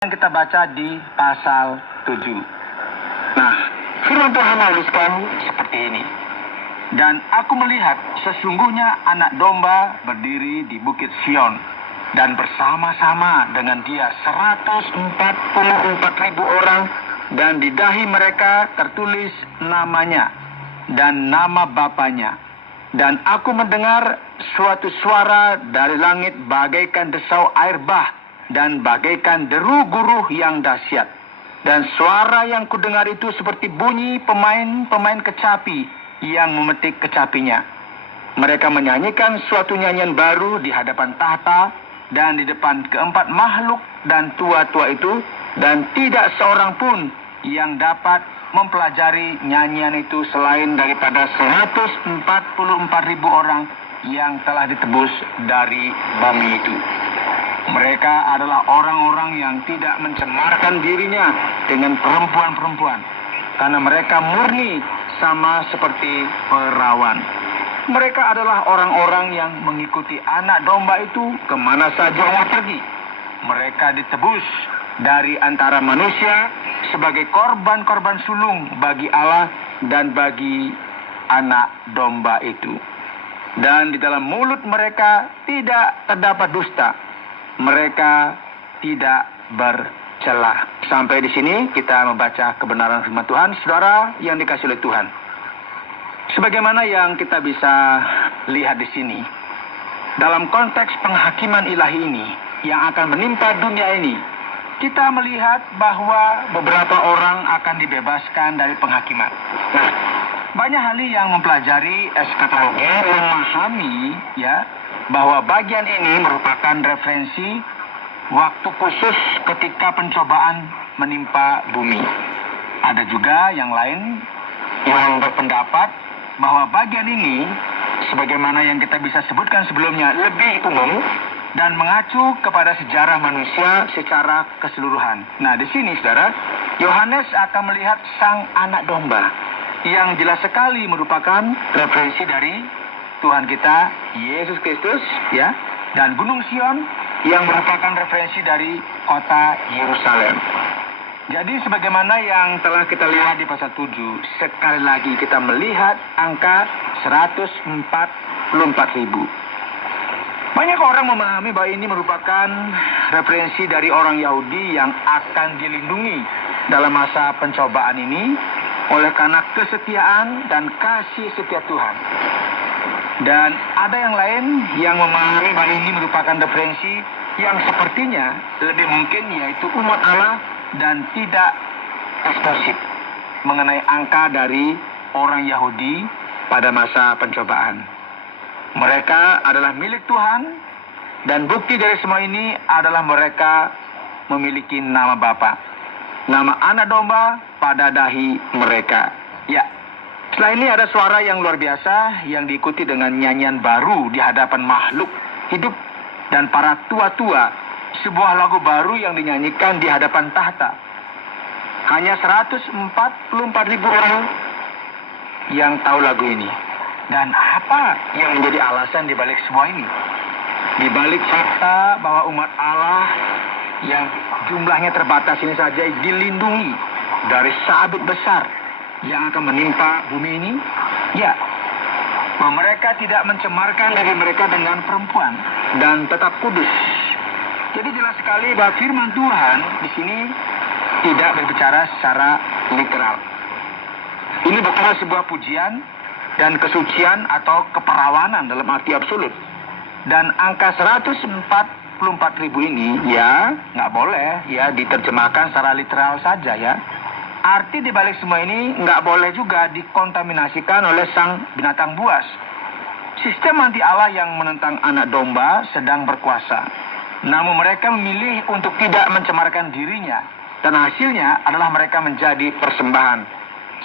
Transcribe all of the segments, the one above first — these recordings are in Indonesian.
Yang kita baca di pasal 7. Nah, firman Tuhan menuliskan seperti ini. Dan aku melihat sesungguhnya anak domba berdiri di bukit Sion, dan bersama-sama dengan dia 144.000 orang, dan di dahi mereka tertulis namanya dan nama bapanya. Dan aku mendengar suatu suara dari langit bagaikan desau air bah, dan bagaikan deru guruh yang dahsyat. Dan suara yang kudengar itu seperti bunyi pemain kecapi yang memetik kecapinya. Mereka menyanyikan suatu nyanyian baru di hadapan tahta dan di depan keempat makhluk dan tua-tua itu, dan tidak seorang pun yang dapat mempelajari nyanyian itu selain daripada 144.000 orang yang telah ditebus dari bumi itu. Mereka adalah orang-orang yang tidak mencemarkan dirinya dengan perempuan-perempuan, karena mereka murni sama seperti perawan. Mereka adalah orang-orang yang mengikuti anak domba itu kemana saja ia pergi. Mereka ditebus dari antara manusia sebagai korban-korban sulung bagi Allah dan bagi anak domba itu. Dan di dalam mulut mereka tidak terdapat dusta. Mereka tidak bercela. Sampai di sini kita membaca kebenaran firman Tuhan, saudara yang dikasihi oleh Tuhan. Sebagaimana yang kita bisa lihat di sini, dalam konteks penghakiman ilahi ini yang akan menimpa dunia ini, kita melihat bahwa beberapa orang akan dibebaskan dari penghakiman. Nah, banyak hal yang mempelajari eskatologi memahami bahwa bagian ini merupakan referensi waktu khusus ketika pencobaan menimpa bumi. Ada juga yang lain yang berpendapat bahwa bagian ini, sebagaimana yang kita bisa sebutkan sebelumnya, lebih umum dan mengacu kepada sejarah manusia secara keseluruhan. Nah, di sini, saudara, Yohanes akan melihat sang anak domba yang jelas sekali merupakan referensi dari Tuhan kita Yesus Kristus, dan Gunung Sion yang merupakan referensi dari kota Yerusalem. Jadi sebagaimana yang telah kita lihat di pasal 7, sekali lagi kita melihat angka 144.000. Banyak orang memahami bahwa ini merupakan referensi dari orang Yahudi yang akan dilindungi dalam masa pencobaan ini oleh karena kesetiaan dan kasih setia Tuhan. Dan ada yang lain yang memahami bahwa ini merupakan referensi yang sepertinya lebih mungkin, yaitu umat Allah dan tidak eksklusif mengenai angka dari orang Yahudi pada masa pencobaan. Mereka adalah milik Tuhan, dan bukti dari semua ini adalah mereka memiliki nama Bapa, nama anak domba pada dahi mereka. Setelah ini ada suara yang luar biasa yang diikuti dengan nyanyian baru di hadapan makhluk hidup dan para tua-tua. Sebuah lagu baru yang dinyanyikan di hadapan tahta. Hanya 144.000 orang yang tahu lagu ini. Dan apa yang menjadi alasan dibalik semua ini? Dibalik fakta bahwa umat Allah yang jumlahnya terbatas ini saja dilindungi dari sabit besar yang akan menimpa bumi ini, bahwa mereka tidak mencemarkan diri mereka dengan perempuan dan tetap kudus. Jadi jelas sekali bahwa firman Tuhan di sini tidak berbicara secara literal. Ini bukanlah sebuah pujian dan kesucian atau keperawanan dalam arti absolut. Dan angka 144.000 ini nggak boleh diterjemahkan secara literal saja. Arti dibalik semua ini nggak boleh juga dikontaminasikan oleh sang binatang buas. Sistem anti Allah yang menentang anak domba sedang berkuasa. Namun mereka memilih untuk tidak mencemarkan dirinya. Dan hasilnya adalah mereka menjadi persembahan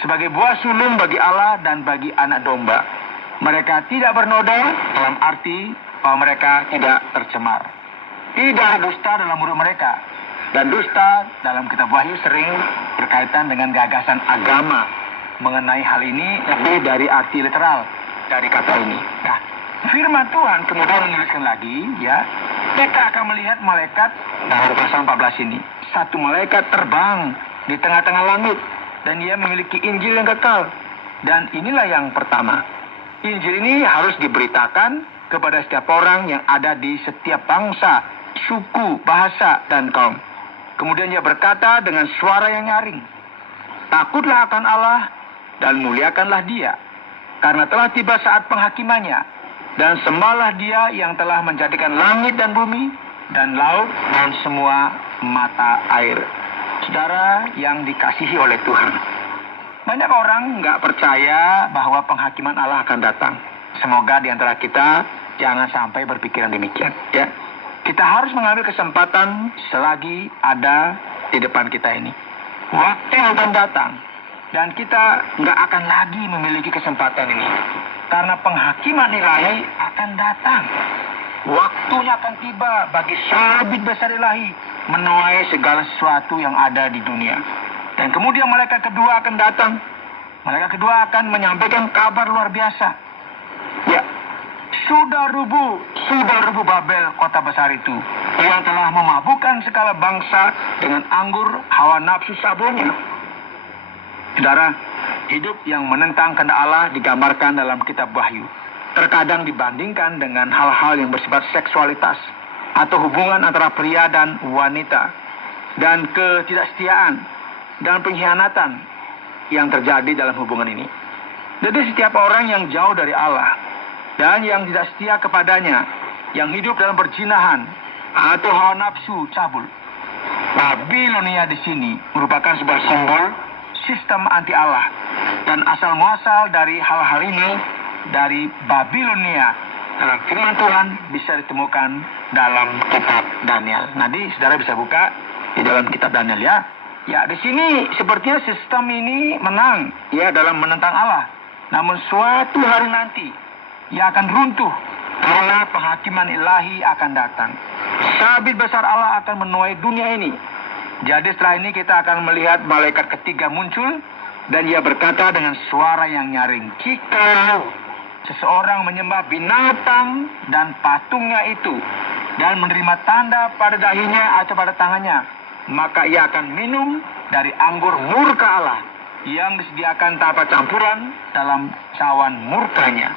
sebagai buah sulung bagi Allah dan bagi anak domba. Mereka tidak bernoda dalam arti bahwa mereka tidak tercemar. Tidak ada dusta dalam mulut mereka. Dan dusta dalam kitab Wahyu sering berkaitan dengan gagasan agama. Mengenai hal ini lebih dari arti literal dari kata ini. Nah, firman Tuhan kemudian menuliskan lagi, Kita akan melihat malaikat dari pasal 14 ini. Satu malaikat terbang di tengah-tengah langit dan dia memiliki Injil yang kekal. Dan inilah yang pertama. Injil ini harus diberitakan kepada setiap orang yang ada di setiap bangsa, suku, bahasa, dan kaum. Kemudian dia berkata dengan suara yang nyaring, takutlah akan Allah dan muliakanlah Dia, karena telah tiba saat penghakimannya, dan sembahlah Dia yang telah menjadikan langit dan bumi, dan laut, dan semua mata air. Saudara yang dikasihi oleh Tuhan, banyak orang nggak percaya bahwa penghakiman Allah akan datang. Semoga di antara kita jangan sampai berpikiran demikian. Ya, kita harus mengambil kesempatan selagi ada di depan kita ini. Waktu yang akan datang dan kita nggak akan lagi memiliki kesempatan ini karena penghakiman ilahi akan datang. Waktunya akan tiba bagi sabit besar ilahi menuai segala sesuatu yang ada di dunia. Dan kemudian malaikat kedua akan datang. Malaikat kedua akan menyampaikan kabar luar biasa. Ya, sudah rubuh Babel, kota besar itu, yang telah memabukkan segala bangsa dengan anggur hawa nafsu sabunya. Saudara, hidup yang menentang kehendak Allah digambarkan dalam kitab Wahyu. Terkadang dibandingkan dengan hal-hal yang bersifat seksualitas atau hubungan antara pria dan wanita, dan ketidaksetiaan dan pengkhianatan yang terjadi dalam hubungan ini. Jadi setiap orang yang jauh dari Allah dan yang tidak setia kepadanya, yang hidup dalam perzinahan atau hawa nafsu cabul, Babilonia di sini merupakan sebuah simbol sistem anti Allah, dan asal muasal dari hal-hal ini dari Babilonia dalam firman Tuhan bisa ditemukan dalam kitab Daniel. Nanti saudara bisa buka di dalam kitab Daniel ya. Ya, di sini sepertinya sistem ini menang ya dalam menentang Allah. Namun suatu hari nanti ia akan runtuh karena penghakiman ilahi akan datang. Sabit besar Allah akan menuai dunia ini. Jadi setelah ini kita akan melihat malaikat ketiga muncul dan ia berkata dengan suara yang nyaring, jika seseorang menyembah binatang dan patungnya itu dan menerima tanda pada dahinya atau pada tangannya, maka ia akan minum dari anggur murka Allah yang disediakan tanpa campuran dalam cawan murkanya.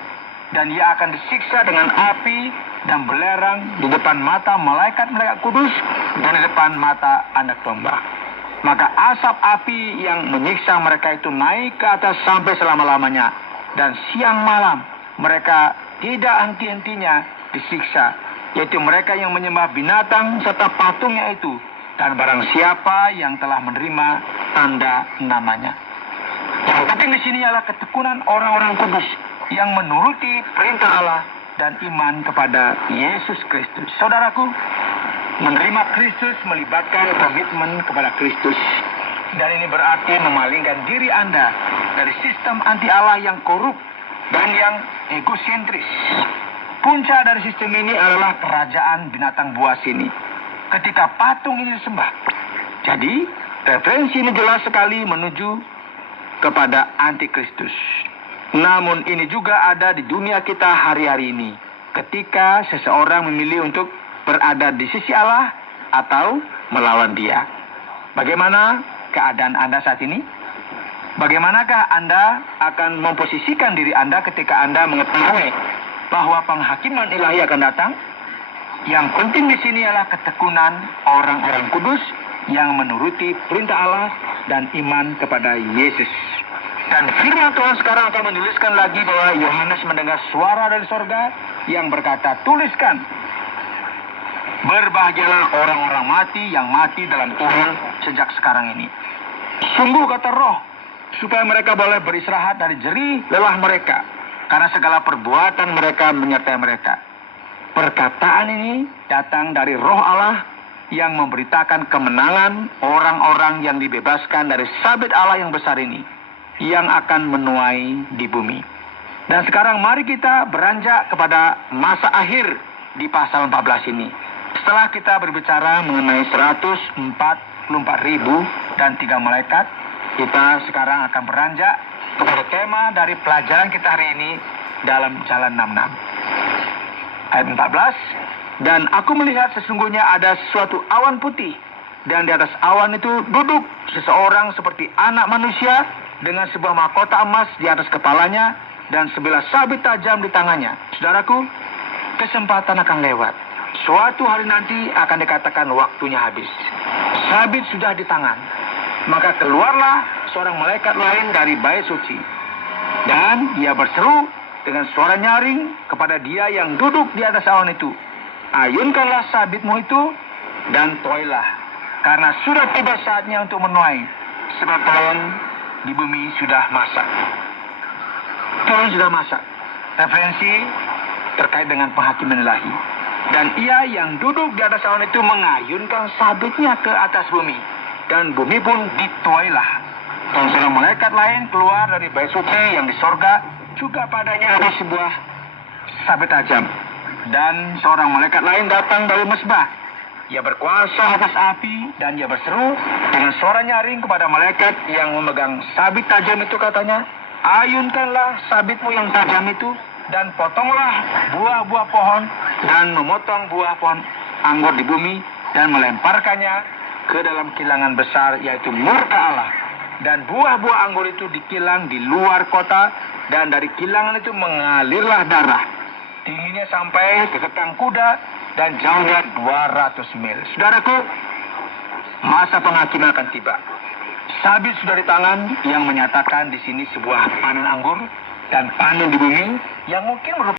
Dan ia akan disiksa dengan api dan belerang di depan mata malaikat-malaikat kudus dan di depan mata anak domba. Maka asap api yang menyiksa mereka itu naik ke atas sampai selama-lamanya. Dan siang malam mereka tidak henti-hentinya disiksa, yaitu mereka yang menyembah binatang serta patungnya itu, dan barang siapa yang telah menerima tanda namanya. Yang penting di sini adalah ketekunan orang-orang kudus yang menuruti perintah Allah dan iman kepada Yesus Kristus. Saudaraku, menerima Kristus melibatkan komitmen kepada Kristus. Dan ini berarti memalingkan diri Anda dari sistem anti Allah yang korup dan yang egosentris. Puncak dari sistem ini adalah kerajaan binatang buas ini, ketika patung ini disembah. Jadi, referensi ini jelas sekali menuju kepada antikristus. Namun ini juga ada di dunia kita hari-hari ini, ketika seseorang memilih untuk berada di sisi Allah atau melawan Dia. Bagaimana keadaan Anda saat ini? Bagaimanakah Anda akan memposisikan diri Anda ketika Anda mengetahui bahwa penghakiman ilahi akan datang? Yang penting di sini adalah ketekunan orang-orang kudus yang menuruti perintah Allah dan iman kepada Yesus. Dan firman Tuhan sekarang akan menuliskan lagi bahwa Yohanes mendengar suara dari sorga yang berkata, tuliskan, berbahagialah orang-orang mati yang mati dalam Tuhan sejak sekarang ini. Sungguh kata Roh, supaya mereka boleh beristirahat dari jerih lelah mereka, karena segala perbuatan mereka menyertai mereka. Perkataan ini datang dari Roh Allah yang memberitakan kemenangan orang-orang yang dibebaskan dari sabit Allah yang besar ini, yang akan menuai di bumi. Dan sekarang mari kita beranjak kepada masa akhir di pasal 14 ini. Setelah kita berbicara mengenai 144.000 dan 3 malaikat, kita sekarang akan beranjak kepada tema dari pelajaran kita hari ini dalam Jalan 66. Ayat 14, Dan aku melihat sesungguhnya ada suatu awan putih, dan di atas awan itu duduk seseorang seperti anak manusia dengan sebuah mahkota emas di atas kepalanya dan sebilah sabit tajam di tangannya. Saudaraku, kesempatan akan lewat. Suatu hari nanti akan dikatakan waktunya habis. Sabit sudah di tangan. Maka keluarlah seorang malaikat lain dari bait suci. Dan ia berseru dengan suara nyaring kepada dia yang duduk di atas awan itu. Ayunkanlah sabitmu itu dan tuailah, karena sudah tiba saatnya untuk menuai, sebab Tuhan di bumi sudah masak. Tuhan sudah masak. Referensi terkait dengan penghakiman ilahi. Dan ia yang duduk di atas awan itu mengayunkan sabitnya ke atas bumi, dan bumi pun dituailah. Dan seorang malaikat lain keluar dari bait suci yang di sorga, juga padanya ada sebuah sabit tajam. Dan seorang malaikat lain datang dari mesbah. Ia berkuasa atas api, dan ia berseru dengan suara nyaring kepada malaikat yang memegang sabit tajam itu, katanya, ayunkanlah sabitmu yang tajam itu, dan potonglah buah-buah pohon, dan memotong buah pohon anggur di bumi, dan melemparkannya ke dalam kilangan besar, yaitu murka Allah. Dan buah-buah anggur itu dikilang di luar kota, dan dari kilangan itu mengalirlah darah. Tingginya sampai ke ketang kuda dan jauhnya 200 mil. Saudaraku, masa penghakiman akan tiba. Sabit sudah di tangan yang menyatakan di sini sebuah panen anggur dan panen di bumi yang mungkin merupakan